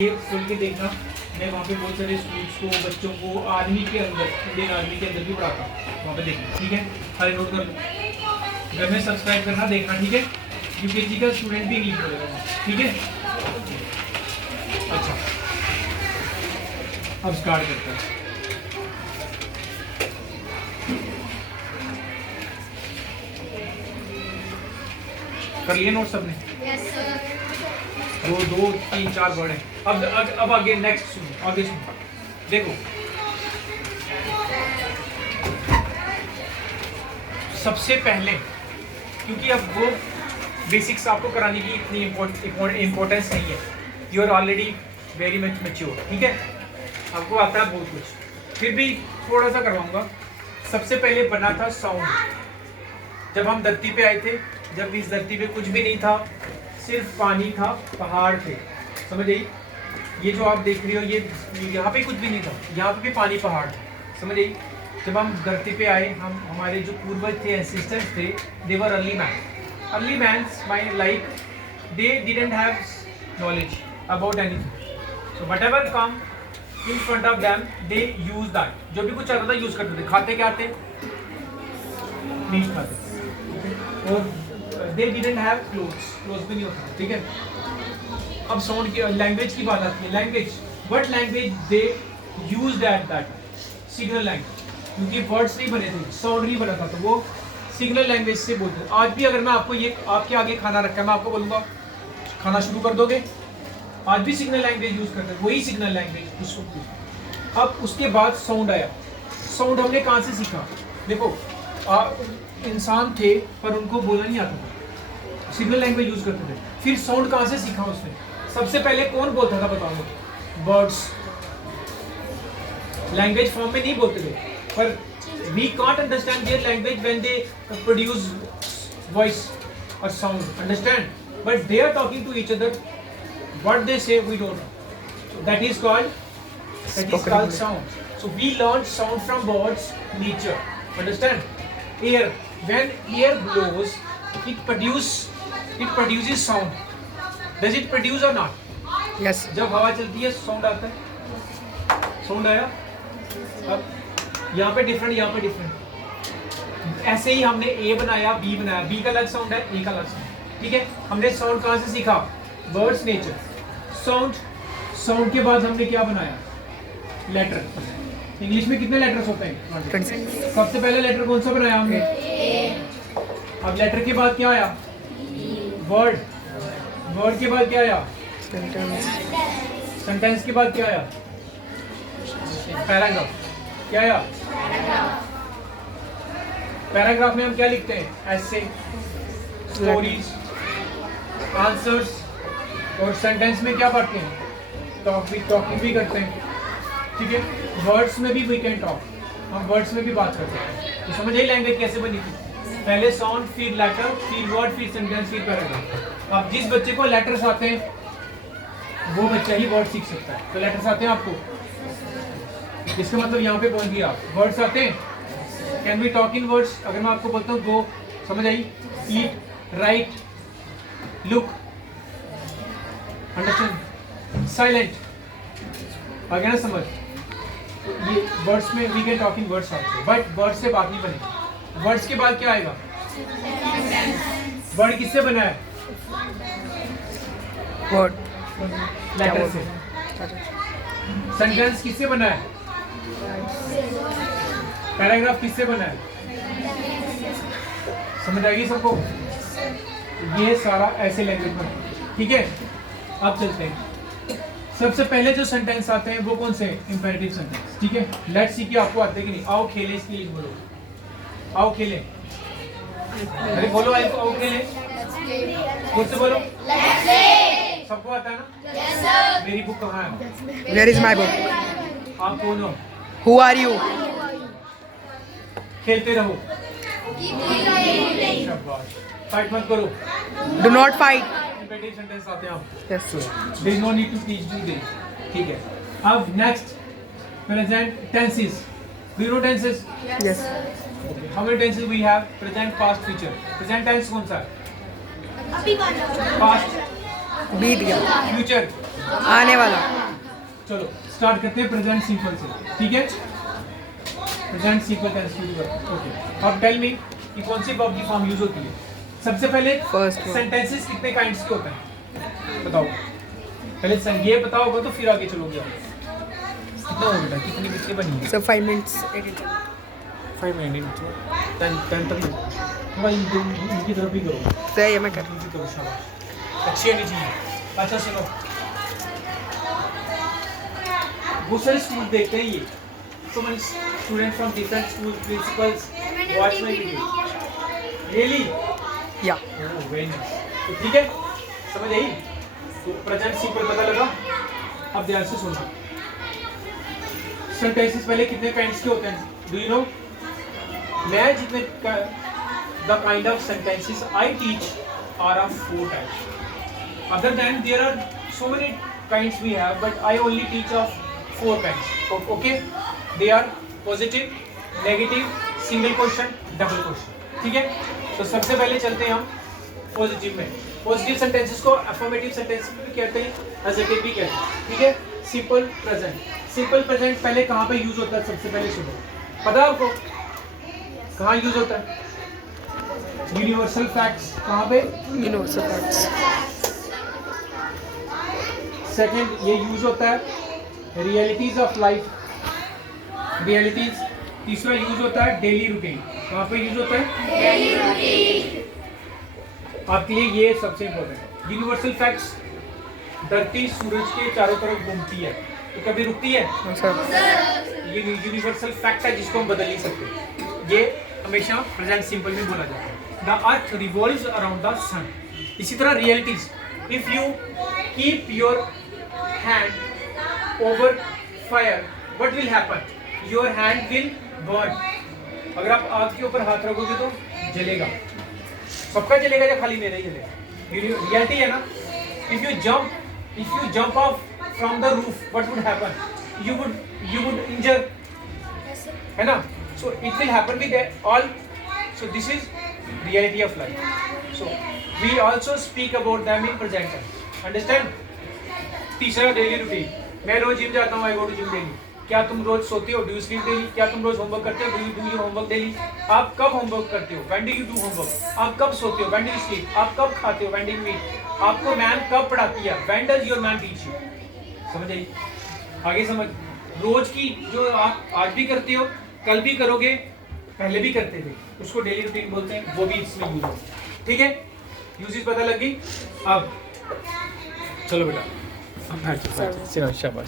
ये खोल के देखना, मैं वहाँ पे बहुत सारे स्कूल्स को, बच्चों को आर्मी के अंदर, इंडियन आर्मी के अंदर भी पढ़ाता हूँ, वहाँ पे देखना, ठीक है। सारे नोट कर लो, घर में सब्सक्राइब करना, देखना, ठीक है। यूकेजी का स्टूडेंट भी इंग्लिश बोलेगा, ठीक है। अच्छा, अब स्टार्ट करते हैं। कर लिए नोट सबने? Yes sir. दो 3 4 वर्ड है। अब आगे नेक्स्ट सुनो, आगे सुनो, देखो। सबसे पहले, क्योंकि अब वो बेसिक्स आपको कराने की इतनी इम्पोर्टेंस नहीं है, you are already very much mature, ठीक है। आपको आता है बहुत कुछ, फिर भी थोड़ा सा करवाऊंगा। सबसे पहले बना था साउंड। जब हम धरती पे आए थे, जब इस धरती पे कुछ भी नहीं था, सिर्फ पानी था, पहाड़ थे, समझ आई? ये जो आप देख रहे हो, ये यहाँ पे कुछ भी नहीं था, यहाँ पे भी पानी पहाड़ था, समझ आई? जब हम धरती पे आए, हमारे जो पूर्वज थे, एंसेस्टर्स थे, they were early man. Early mans my like they didn't have knowledge about anything, so whatever come in front of them they use that. जो भी कुछ आता था यूज करते थे। खाते क्या थे? मीट खाते, और they didn't have clothes भी नहीं होता, ठीक है। अब साउंड की, लैंग्वेज की बात आती है। Language, what language they used at that? Signal language, क्योंकि वर्ड्स नहीं बने थे, साउंड नहीं बना था, तो वो सिग्नल लैंग्वेज से बोलते थे। आज भी अगर मैं आपको ये आपके आगे खाना रखा है, मैं आपको बोलूँगा खाना शुरू कर दोगे, आज भी सिग्नल लैंग्वेज यूज करते हैं, वही सिग्नल लैंग्वेज उस वक्त। अब उसके बाद साउंड आया। साउंड हमने कहाँ से सीखा? देखो, इंसान थे पर उनको बोलना नहीं आता था, सिग्नल लैंग्वेज यूज करते थे। फिर साउंड कहाँ से सीखा उसने? सबसे पहले कौन बोलता था बताओ मुझे? बर्ड्स। लैंग्वेज फॉर्म में नहीं बोलते थे, पर we can't understand their language when they produce voice और sound, understand? But they are talking to each other, what they say we don't know, that is called sound. So we learned sound from birds, nature, understand? Air, when air blows, it produces sound. Does it produce or not? Yes. जब हवा चलती है sound आता है, sound आया। अब यहाँ पे डिफरेंट, यहाँ पे डिफरेंट। ऐसे ही हमने ए बनाया, बी बनाया, बी का अलग साउंड है, ए का अलग साउंड, ठीक है। हमने साउंड कहाँ से सीखा? Birds, nature, sound. साउंड के बाद हमने क्या बनाया? लेटर। इंग्लिश में कितने लेटर्स होते हैं? 26. सबसे पहले लेटर कौन सा बनाया हमने? अब लेटर के बाद क्या आया? वर्ड। वर्ड के बाद क्या आया? सेंटेंस के बाद क्या आया? पैराग्राफ। क्या आया? पैराग्राफ में हम क्या लिखते हैं? एसे, स्टोरीज, आंसर्स। और सेंटेंस में क्या पढ़ते हैं? टॉकिंग भी करते हैं, ठीक है। वर्ड्स में भी वी कैन टॉक, हम वर्ड्स में भी बात करते हैं। तो समझ आई लैंग्वेज कैसे बनी थी? पहले साउंड, फिर लेटर, फिर वर्ड, फिर सेंटेंस, फिर पैराग्राफ। अब जिस बच्चे को लेटर्स आते हैं, वो बच्चा ही वर्ड सीख सकता है। तो लेटर्स आते हैं आपको, इसका मतलब यहाँ पे पहुंच गया आप। वर्ड्स आते हैं, can we talk in words? अगर मैं आपको बोलता हूँ गो, समझ आई? Eat, right, look, understand, silent, आ गया ना समझ? ये वर्ड्स में we can talk in words आते हैं, बट वर्ड्स से बात नहीं बनेगी। वर्ड्स के बाद क्या आएगा? वर्ड किससे बना है? Word. लेटर से। सेंटेंस किससे बना है? पैराग्राफ किससे बना है? समझ आएगी सबको? ये सारा ऐसे लैंग्वेज में, ठीक है। अब चलते हैं। सबसे पहले जो सेंटेंस आते हैं वो कौन से? इंपेरेटिव सेंटेंस, ठीक है। लेट्स सी कि आपको आते कि नहीं। आओ खेलें, इसके लिए बोलो, आओ खेलें। अरे बोलो, आओ खेलें, खुद से बोलो। सबको आता है ना? मेरी बुक कहाँ है? Where is my book? आप कौन हो? Who are you? खेलते रहो, शाबाश, फाइट मत करो। Do not fight. Imperative sentence आते हैं आप। Yes, sir. There is no need to teach you this, ठीक है। अब next, present tenses. Do you know tenses? Yes. Okay. How many tenses we have? Present, past, future. Present tense कौन सा है? अभी वाला। Past, Beat गया. future, आने वाला. चलो स्टार्ट करते हैं प्रेजेंट सिंपल से, ठीक है? प्रेजेंट सिंपल टेंस यूज करते हैं, ओके. अब टेल मी कि कौन सी वर्ब की फॉर्म यूज होती है? सबसे पहले First one. सेंटेंसेस कितने काइंड्स के होते हैं बताओ. पहले ये पता होगा तो फिर आगे चलोगे आप. कितना हो बेटा, कितनी कितनी बनी है? Sir, 5 minutes. 5 मिनट 10 तक थोड़ा इनकी तरफ भी करो. Sir, ये मैं कर. इनकी करो, शाबाश. अच्छी होनी चाहिए. अच्छा सुनो, बहुत सारे स्कूल देखते हैं ये. So many students from different school principals watch my video. Really? Yeah. Oh, very nice. तो ठीक है, समझ आई? तो प्रेजेंट सिंपल पता लगा. अब ध्यान से सुनना. सेंटेंसेस पहले कितने काइंड्स के होते हैं? Do you know? मैं जितने the kind of sentences I teach are of 4 types. Other than there are so many kinds we have, but I only teach of 4 kinds. Okay? They are positive, negative, single question, double question. ठीक है? तो सबसे पहले चलते हैं हम positive में. Positive sentences को अफर्मेटिव सेंटेंसेस भी कहते हैं, एडजेक्टिव भी कहते हैं. ठीक है? Simple present. सिंपल प्रेजेंट पहले कहाँ पे यूज होता है? सबसे पहले सुनो, पता है आपको कहाँ यूज होता है? Universal facts. कहाँ पे? Universal facts. सेकंड ये यूज होता है रियलिटीज ऑफ लाइफ. रियलिटीज. तीसरा यूज होता है डेली रूटीन. कहाँ पे यूज होता है? Daily routine. आपके लिए ये सबसे इम्पोर्टेंट है. Universal facts. धरती सूरज के चारों तरफ घूमती है तो कभी रुकती है? No, sir. ये यूनिवर्सल फैक्ट है जिसको हम बदल नहीं सकते. ये हमेशा प्रेजेंट सिंपल में बोला जाता है. The earth revolves around the sun. इसी तरह realities. If you keep your hand over fire what will happen? Your hand will burn. अगर आप आग के ऊपर हाथ रखोगे तो जलेगा. सबका जलेगा या खाली मेरा ही जलेगा? रियलिटी है ना. If you jump off from the roof what would happen? You would injure, है ना. So it will happen with all. So this is reality of life. So we also speak about them in present tense. Understand? तीसरा daily routine. मैं रोज gym जाता हूँ, I go to gym daily. क्या तुम रोज सोते हो? Do you sleep daily? क्या तुम रोज होमवर्क करते हो? Do you homework daily? आप कब होमवर्क करते हो? When do you do homework? आप कब सोते हो? When do you sleep? आप कब खाते हो? When do you eat? आपको मैम कब पढ़ाती है? When does your ma'am teach you? समझ आई? आगे समझ. रोज की जो आप आज भी करते हो, कल भी करोगे, पहले भी करते थे, उसको डेली रूटीन बोलते हैं. वो भी इसमें यूज होता है. ठीक है? यूजेस पता लगी. अब चलो बेटा, अब शाबाश.